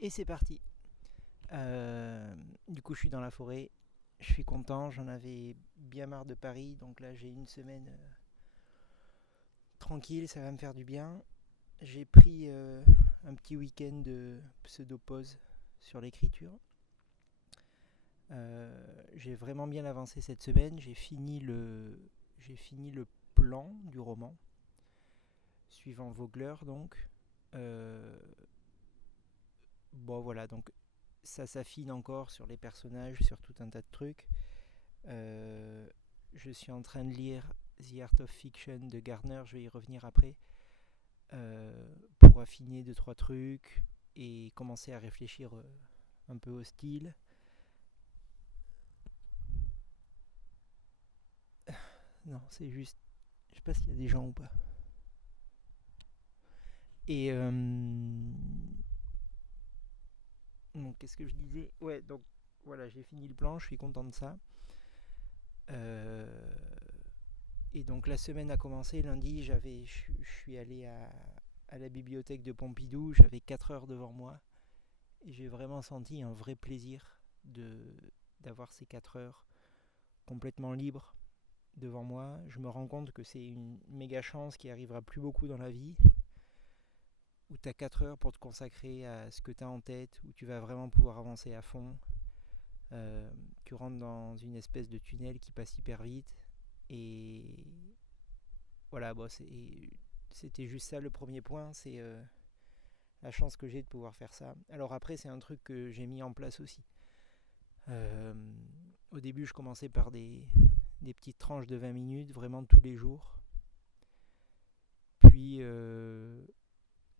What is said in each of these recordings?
Et c'est parti. Du coup, je suis dans la forêt. Je suis content. J'en avais bien marre de Paris. Donc là, j'ai une semaine tranquille. Ça va me faire du bien. J'ai pris un petit week-end de pseudo-pause sur l'écriture. J'ai vraiment bien avancé cette semaine. J'ai fini le plan du roman, suivant Vogler donc. Euh, bon voilà, donc ça s'affine encore sur les personnages, sur tout un tas de trucs. Euh, je suis en train de lire The Art of Fiction de Gardner, je vais y revenir après, pour affiner deux trois trucs et commencer à réfléchir un peu au style. Non, c'est juste, je sais pas s'il y a des gens ou pas. Et donc qu'est-ce que je disais? Ouais, donc voilà, j'ai fini le plan, je suis content de ça. Euh, et donc la semaine a commencé lundi, je suis allé à la bibliothèque de Pompidou, j'avais 4 heures devant moi et j'ai vraiment senti un vrai plaisir d'avoir ces 4 heures complètement libres devant moi. Je me rends compte que c'est une méga chance qui arrivera plus beaucoup dans la vie, où tu as 4 heures pour te consacrer à ce que tu as en tête, où tu vas vraiment pouvoir avancer à fond. Tu rentres dans une espèce de tunnel qui passe hyper vite et voilà, bon, c'était juste ça le premier point, c'est la chance que j'ai de pouvoir faire ça. Alors après, c'est un truc que j'ai mis en place aussi. Euh, Au début, je commençais par des petites tranches de 20 minutes, vraiment tous les jours. Puis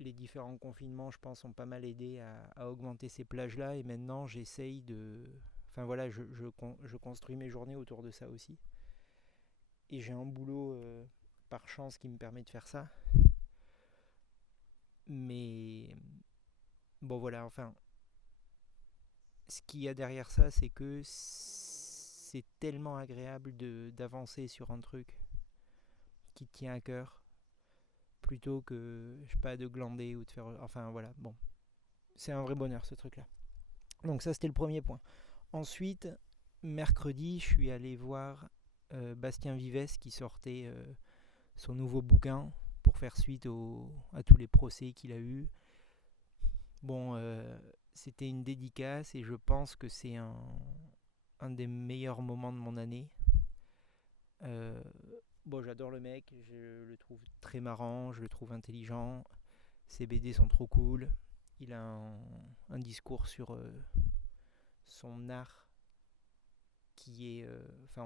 les différents confinements, je pense, ont pas mal aidé à augmenter ces plages-là. Et maintenant, j'essaye de... Enfin voilà, je construis mes journées autour de ça aussi. Et j'ai un boulot par chance qui me permet de faire ça. Mais bon voilà, enfin, ce qu'il y a derrière ça, c'est que c'est tellement agréable d'avancer sur un truc qui te tient à cœur plutôt que, je sais pas, de glander ou de faire. Enfin voilà, bon. C'est un vrai bonheur ce truc-là. Donc ça, c'était le premier point. Ensuite, mercredi, je suis allé voir Bastien Vives qui sortait son nouveau bouquin pour faire suite à tous les procès qu'il a eu. Bon, c'était une dédicace et je pense que c'est un des meilleurs moments de mon année. Euh, bon, j'adore le mec, je le trouve très marrant, je le trouve intelligent, ses BD sont trop cool. Il a un discours sur son art qui est. Enfin,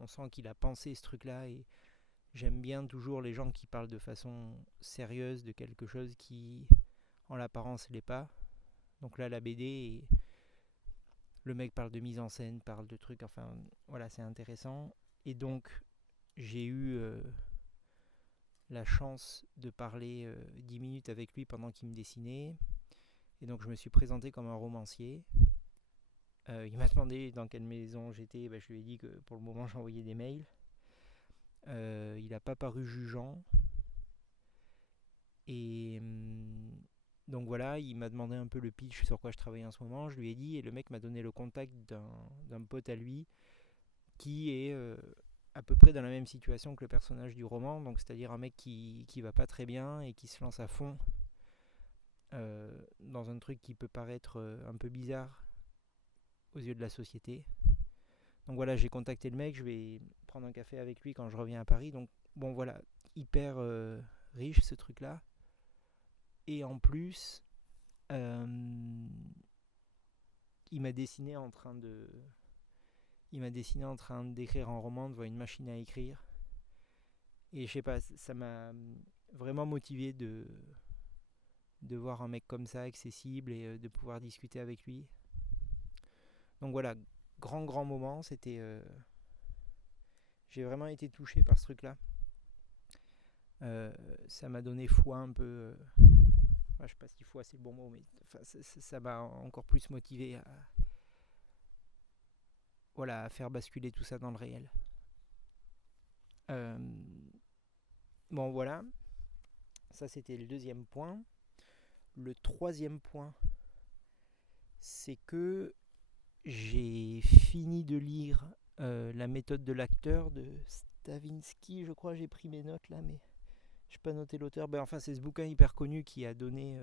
on sent qu'il a pensé ce truc-là et j'aime bien toujours les gens qui parlent de façon sérieuse de quelque chose qui, en l'apparence, l'est pas. Donc là, la BD, le mec parle de mise en scène, parle de trucs, enfin, voilà, c'est intéressant. Et donc, j'ai eu la chance de parler 10 minutes avec lui pendant qu'il me dessinait. Et donc, je me suis présenté comme un romancier. Il m'a demandé dans quelle maison j'étais. Je lui ai dit que pour le moment, j'envoyais des mails. Il n'a pas paru jugeant. Et donc voilà, il m'a demandé un peu le pitch sur quoi je travaillais en ce moment. Je lui ai dit, et le mec m'a donné le contact d'un pote à lui qui est à peu près dans la même situation que le personnage du roman, donc c'est-à-dire un mec qui va pas très bien et qui se lance à fond dans un truc qui peut paraître un peu bizarre aux yeux de la société. Donc voilà, j'ai contacté le mec, je vais prendre un café avec lui quand je reviens à Paris. Donc bon voilà, hyper riche ce truc-là. Et en plus, euh, il m'a dessiné en train de, il m'a dessiné en train d'écrire un roman devant une machine à écrire. Et je sais pas, ça m'a vraiment motivé de voir un mec comme ça, accessible, et de pouvoir discuter avec lui. Donc voilà, grand moment, c'était... j'ai vraiment été touché par ce truc-là. Euh, Ça m'a donné foi un peu... je sais pas si foi c'est le bon mot, mais ça m'a encore plus motivé voilà, à faire basculer tout ça dans le réel. Euh, bon voilà, ça c'était le deuxième point. Le troisième point, c'est que j'ai fini de lire La méthode de l'acteur de Stravinsky, je crois. J'ai pris mes notes là, mais je n'ai pas noté l'auteur. Enfin, c'est ce bouquin hyper connu qui a donné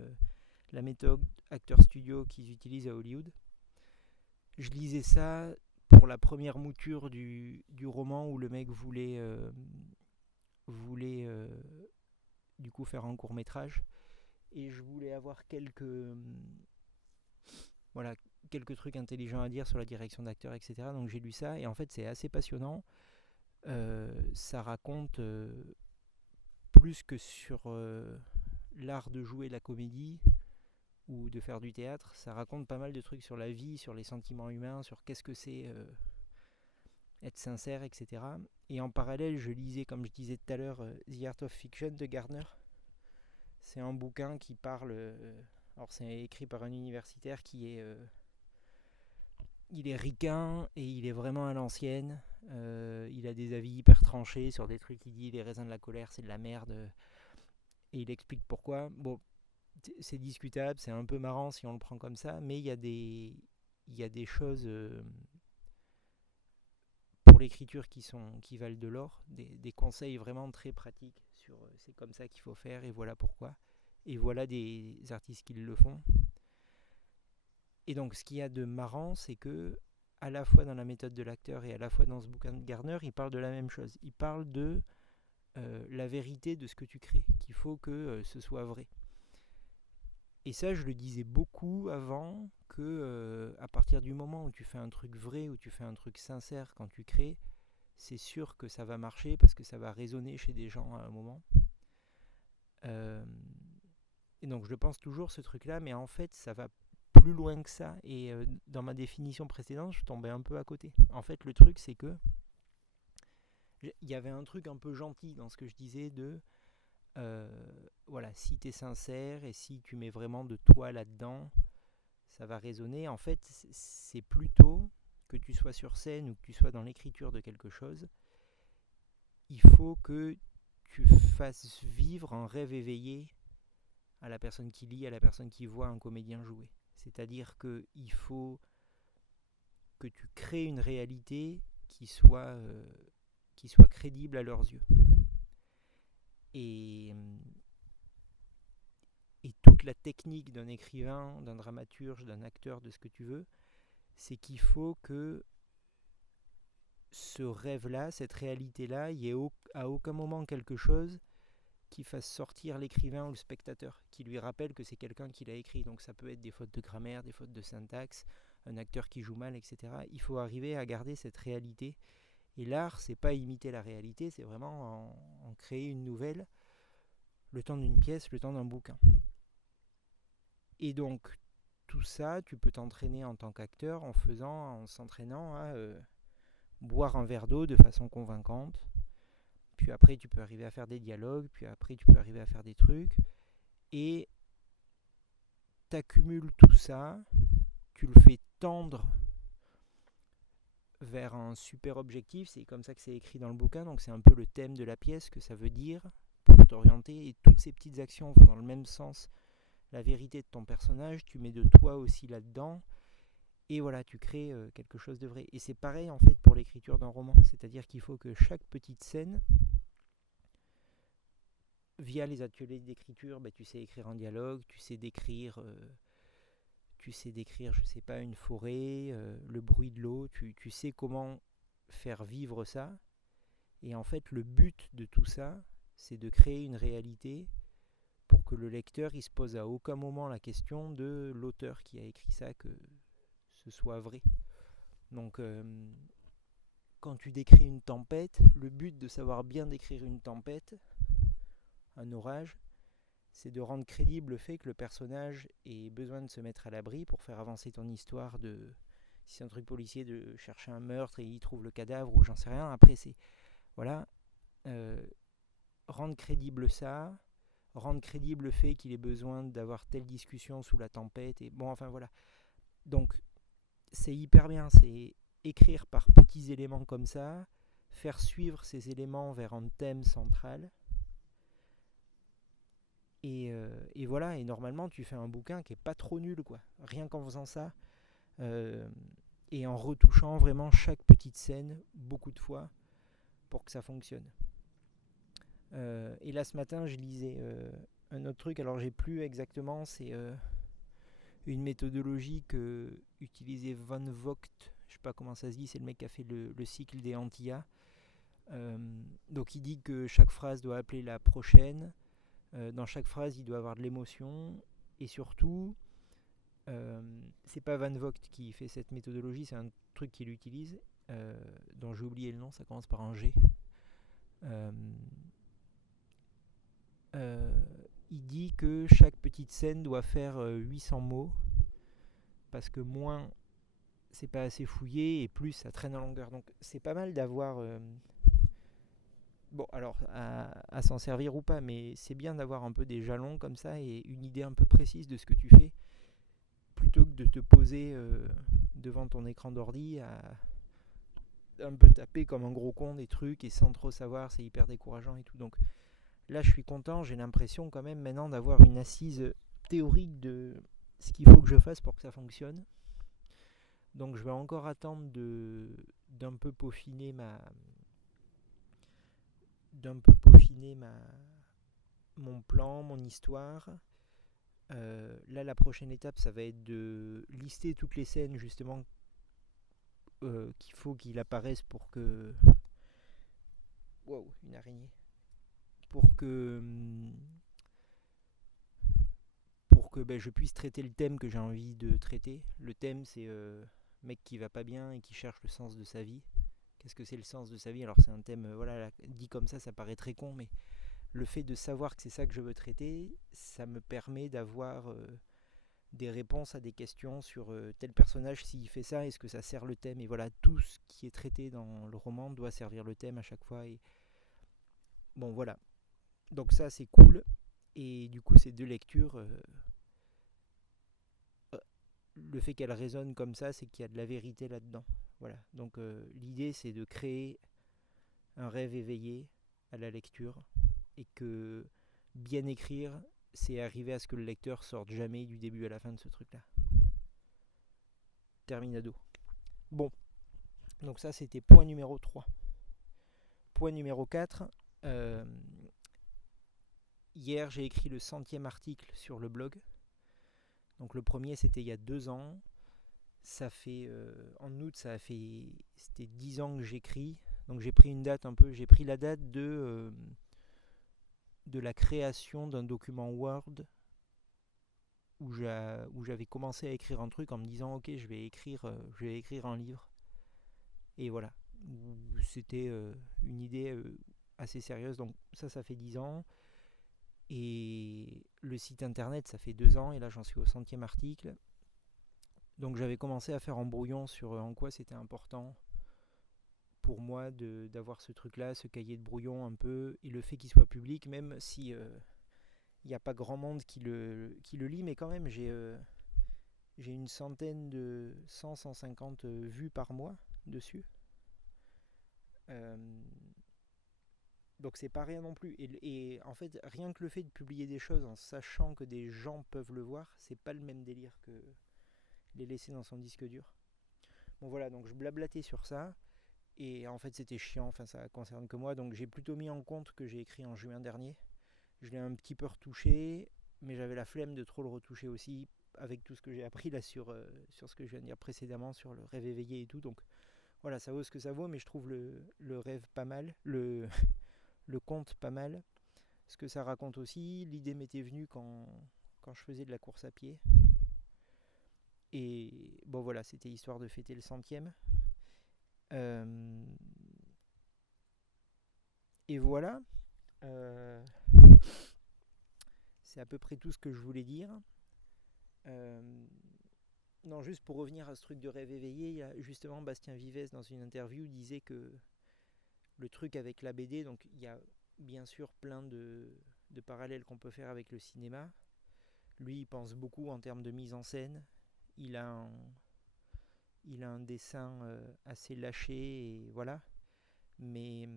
la méthode acteur studio qu'ils utilisent à Hollywood. Je lisais ça pour la première mouture du roman où le mec voulait du coup faire un court métrage, et je voulais avoir voilà, quelques trucs intelligents à dire sur la direction d'acteur, etc. Donc j'ai lu ça, et en fait c'est assez passionnant. Ça raconte plus que sur l'art de jouer la comédie ou de faire du théâtre. Ça raconte pas mal de trucs sur la vie, sur les sentiments humains, sur qu'est-ce que c'est être sincère, etc. Et en parallèle, je lisais, comme je disais tout à l'heure, The Art of Fiction de Gardner. C'est un bouquin qui parle... alors c'est écrit par un universitaire il est ricain et il est vraiment à l'ancienne. Il a des avis hyper tranchés sur des trucs. Il dit les raisins de la colère, c'est de la merde. Et il explique pourquoi. Bon, c'est discutable, c'est un peu marrant si on le prend comme ça, mais il y a des choses pour l'écriture qui valent de l'or, des conseils vraiment très pratiques sur c'est comme ça qu'il faut faire et voilà pourquoi. Et voilà des artistes qui le font. Et donc ce qu'il y a de marrant, c'est que à la fois dans la méthode de l'acteur et à la fois dans ce bouquin de Gardner, il parle de la même chose. Il parle de la vérité de ce que tu crées, qu'il faut que ce soit vrai. Et ça, je le disais beaucoup avant, que à partir du moment où tu fais un truc vrai, où tu fais un truc sincère quand tu crées, c'est sûr que ça va marcher parce que ça va résonner chez des gens à un moment. Euh, et donc je pense toujours ce truc-là, mais en fait ça va plus loin que ça. Et dans ma définition précédente, je tombais un peu à côté. En fait, le truc, c'est que il y avait un truc un peu gentil dans ce que je disais de voilà, si tu es sincère et si tu mets vraiment de toi là-dedans, ça va résonner. En fait, c'est plutôt que tu sois sur scène ou que tu sois dans l'écriture de quelque chose, il faut que tu fasses vivre un rêve éveillé à la personne qui lit, à la personne qui voit un comédien jouer. C'est-à-dire qu'il faut que tu crées une réalité qui soit crédible à leurs yeux. Et, et toute la technique d'un écrivain, d'un dramaturge, d'un acteur, de ce que tu veux, c'est qu'il faut que ce rêve-là, cette réalité-là, il n'y ait à aucun moment quelque chose qui fasse sortir l'écrivain ou le spectateur, qui lui rappelle que c'est quelqu'un qui l'a écrit. Donc ça peut être des fautes de grammaire, des fautes de syntaxe, un acteur qui joue mal, etc. Il faut arriver à garder cette réalité. Et l'art, c'est pas imiter la réalité, c'est vraiment en créer une nouvelle, le temps d'une pièce, le temps d'un bouquin. Et donc, tout ça, tu peux t'entraîner en tant qu'acteur en s'entraînant à boire un verre d'eau de façon convaincante. Puis après, tu peux arriver à faire des dialogues. Puis après, tu peux arriver à faire des trucs. Et t'accumules tout ça. Tu le fais tendre vers un super objectif. C'est comme ça que c'est écrit dans le bouquin. Donc c'est un peu le thème de la pièce, que ça veut dire pour t'orienter. Et toutes ces petites actions vont dans le même sens. La vérité de ton personnage, tu mets de toi aussi là-dedans. Et voilà, tu crées quelque chose de vrai. Et c'est pareil en fait pour l'écriture d'un roman. C'est-à-dire qu'il faut que chaque petite scène, via les ateliers d'écriture, tu sais écrire un dialogue, tu sais décrire, je sais pas, une forêt, le bruit de l'eau, tu sais comment faire vivre ça. Et en fait, le but de tout ça, c'est de créer une réalité pour que le lecteur, il se pose à aucun moment la question de l'auteur qui a écrit ça, que ce soit vrai. Donc, quand tu décris une tempête, le but de savoir bien décrire une tempête, un orage, c'est de rendre crédible le fait que le personnage ait besoin de se mettre à l'abri pour faire avancer ton histoire de... Si c'est un truc policier, de chercher un meurtre et il trouve le cadavre ou j'en sais rien. Après, c'est... Voilà. Rendre crédible ça, rendre crédible le fait qu'il ait besoin d'avoir telle discussion sous la tempête. Et bon, enfin voilà. Donc, c'est hyper bien. C'est écrire par petits éléments comme ça, faire suivre ces éléments vers un thème central. Et voilà, et normalement tu fais un bouquin qui est pas trop nul, quoi. Rien qu'en faisant ça, euh, et en retouchant vraiment chaque petite scène beaucoup de fois pour que ça fonctionne. Et là ce matin je lisais un autre truc, alors j'ai plus exactement, c'est une méthodologie que utilisait Van Vogt, je sais pas comment ça se dit, c'est le mec qui a fait le cycle des Antillas. Donc il dit que chaque phrase doit appeler la prochaine, dans chaque phrase il doit avoir de l'émotion, et surtout c'est pas Van Vogt qui fait cette méthodologie, c'est un truc qu'il utilise, dont j'ai oublié le nom, ça commence par un G. Euh, euh, il dit que chaque petite scène doit faire 800 mots, parce que moins c'est pas assez fouillé et plus ça traîne en longueur. Donc c'est pas mal d'avoir... bon, alors à s'en servir ou pas, mais c'est bien d'avoir un peu des jalons comme ça et une idée un peu précise de ce que tu fais, plutôt que de te poser devant ton écran d'ordi à un peu taper comme un gros con des trucs et sans trop savoir, c'est hyper décourageant et tout. Donc là je suis content, j'ai l'impression quand même maintenant d'avoir une assise théorique de ce qu'il faut que je fasse pour que ça fonctionne. Donc je vais encore attendre d'un peu peaufiner mon plan, mon histoire. Là, la prochaine étape, ça va être de lister toutes les scènes justement qu'il faut qu'il apparaisse pour que... Wow, une araignée. Pour que, je puisse traiter le thème que j'ai envie de traiter. Le thème, c'est mec qui va pas bien et qui cherche le sens de sa vie. Qu'est-ce que c'est le sens de sa vie? Alors c'est un thème, voilà, dit comme ça paraît très con, mais le fait de savoir que c'est ça que je veux traiter, ça me permet d'avoir des réponses à des questions sur tel personnage, s'il fait ça, est-ce que ça sert le thème? Et voilà, tout ce qui est traité dans le roman doit servir le thème à chaque fois. Et bon, voilà. Donc ça, c'est cool. Et du coup, ces deux lectures, le fait qu'elles résonnent comme ça, c'est qu'il y a de la vérité là-dedans. Voilà. Donc l'idée, c'est de créer un rêve éveillé à la lecture et que bien écrire, c'est arriver à ce que le lecteur sorte jamais du début à la fin de ce truc-là. Terminado. Bon, donc ça c'était point numéro 3. Point numéro 4, euh, hier j'ai écrit le 100e article sur le blog. Donc le premier c'était il y a 2 ans. Ça fait en août, c'était 10 ans que j'écris. Donc j'ai pris une date un peu, j'ai pris la date de la création d'un document Word où j'avais commencé à écrire un truc en me disant ok je vais écrire un livre. Et voilà, c'était une idée assez sérieuse. Donc ça fait 10 ans. Et le site internet, ça fait 2 ans. Et là, j'en suis au 100e article. Donc j'avais commencé à faire un brouillon sur en quoi c'était important pour moi d'avoir ce truc-là, ce cahier de brouillon un peu. Et le fait qu'il soit public, même si il n'y a pas grand monde qui le lit. Mais quand même, j'ai une centaine de 100-150 vues par mois dessus. Euh, Donc c'est pas rien non plus. Et en fait, rien que le fait de publier des choses en sachant que des gens peuvent le voir, c'est pas le même délire que les laisser dans son disque dur. Bon voilà, donc je blablatais sur ça. Et en fait c'était chiant, enfin ça concerne que moi. Donc j'ai plutôt mis en compte que j'ai écrit en juin dernier. Je l'ai un petit peu retouché, mais j'avais la flemme de trop le retoucher aussi, avec tout ce que j'ai appris là sur ce que je viens de dire précédemment, sur le rêve éveillé et tout. Donc voilà, ça vaut ce que ça vaut, mais je trouve le rêve pas mal, le conte pas mal. Ce que ça raconte aussi, l'idée m'était venue quand je faisais de la course à pied. Et bon voilà, c'était histoire de fêter le 100e. Euh, et voilà. Euh, c'est à peu près tout ce que je voulais dire. Euh, non, juste pour revenir à ce truc de rêve éveillé, il y a justement Bastien Vives dans une interview disait que le truc avec la BD, donc il y a bien sûr plein de parallèles qu'on peut faire avec le cinéma. Lui, il pense beaucoup en termes de mise en scène. Il a un, il a un dessin assez lâché et voilà. Mais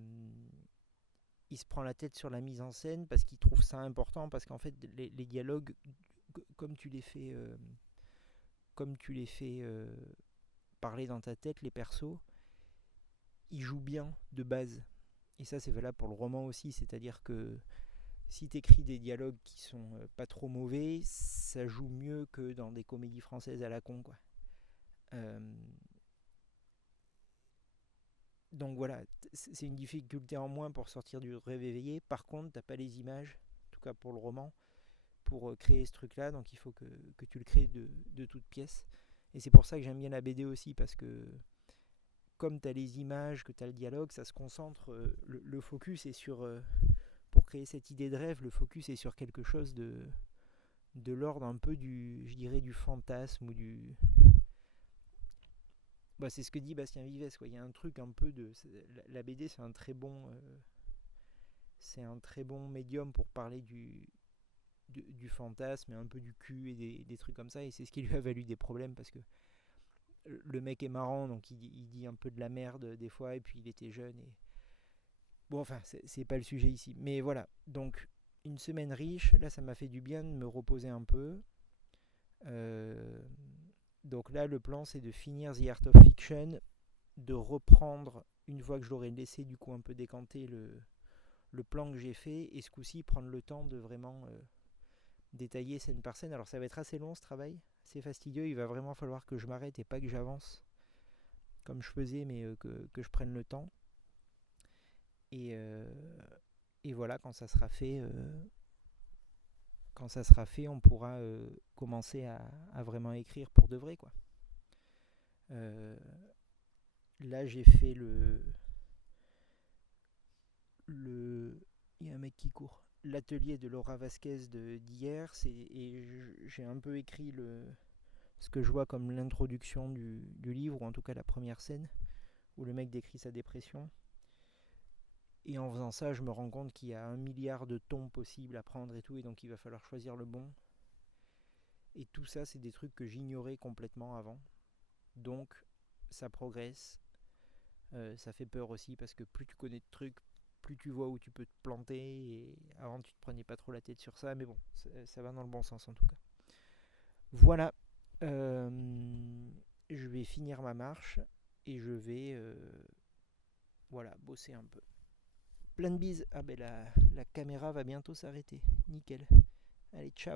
il se prend la tête sur la mise en scène parce qu'il trouve ça important, parce qu'en fait les dialogues, comme tu les fais comme tu les fais parler dans ta tête, les persos, ils jouent bien de base. Et ça, c'est valable pour le roman aussi, c'est-à-dire que si tu écris des dialogues qui sont pas trop mauvais, ça joue mieux que dans des comédies françaises à la con, quoi. Euh, donc voilà, c'est une difficulté en moins pour sortir du rêve éveillé. Par contre, t'as pas les images, en tout cas pour le roman, pour créer ce truc-là, donc il faut que tu le crées de toutes pièces. Et c'est pour ça que j'aime bien la BD aussi, parce que comme tu as les images, que tu as le dialogue, ça se concentre, le focus est sur, pour créer cette idée de rêve, le focus est sur quelque chose de l'ordre un peu du, je dirais, du fantasme ou du... Bah, c'est ce que dit Bastien Vives, quoi. Il y a un truc un peu de... La BD, c'est un très bon médium pour parler du fantasme et un peu du cul et des trucs comme ça, et c'est ce qui lui a valu des problèmes, parce que le mec est marrant, donc il dit un peu de la merde des fois, et puis il était jeune, et... Bon, enfin, c'est pas le sujet ici. Mais voilà, donc une semaine riche, là ça m'a fait du bien de me reposer un peu. Euh, donc là, le plan c'est de finir The Art of Fiction, de reprendre, une fois que je l'aurai laissé du coup un peu décanter le plan que j'ai fait, et ce coup-ci prendre le temps de vraiment détailler scène par scène. Alors ça va être assez long ce travail, c'est fastidieux, il va vraiment falloir que je m'arrête et pas que j'avance comme je faisais, mais que je prenne le temps. Et, et voilà, quand ça sera fait, on pourra commencer à vraiment écrire pour de vrai, quoi. Euh, Là, j'ai fait il y a un mec qui court. L'atelier de Laura Vasquez d'hier, et j'ai un peu écrit ce que je vois comme l'introduction du livre, ou en tout cas la première scène, où le mec décrit sa dépression. Et en faisant ça, je me rends compte qu'il y a 1 milliard de tons possibles à prendre et tout, et donc il va falloir choisir le bon. Et tout ça, c'est des trucs que j'ignorais complètement avant. Donc, ça progresse. Ça fait peur aussi, parce que plus tu connais de trucs, plus tu vois où tu peux te planter. Et avant, tu te prenais pas trop la tête sur ça, mais bon, ça va dans le bon sens en tout cas. Voilà. Euh, je vais finir ma marche et je vais voilà, bosser un peu. Plein de bises. Ah ben la caméra va bientôt s'arrêter. Nickel. Allez, ciao.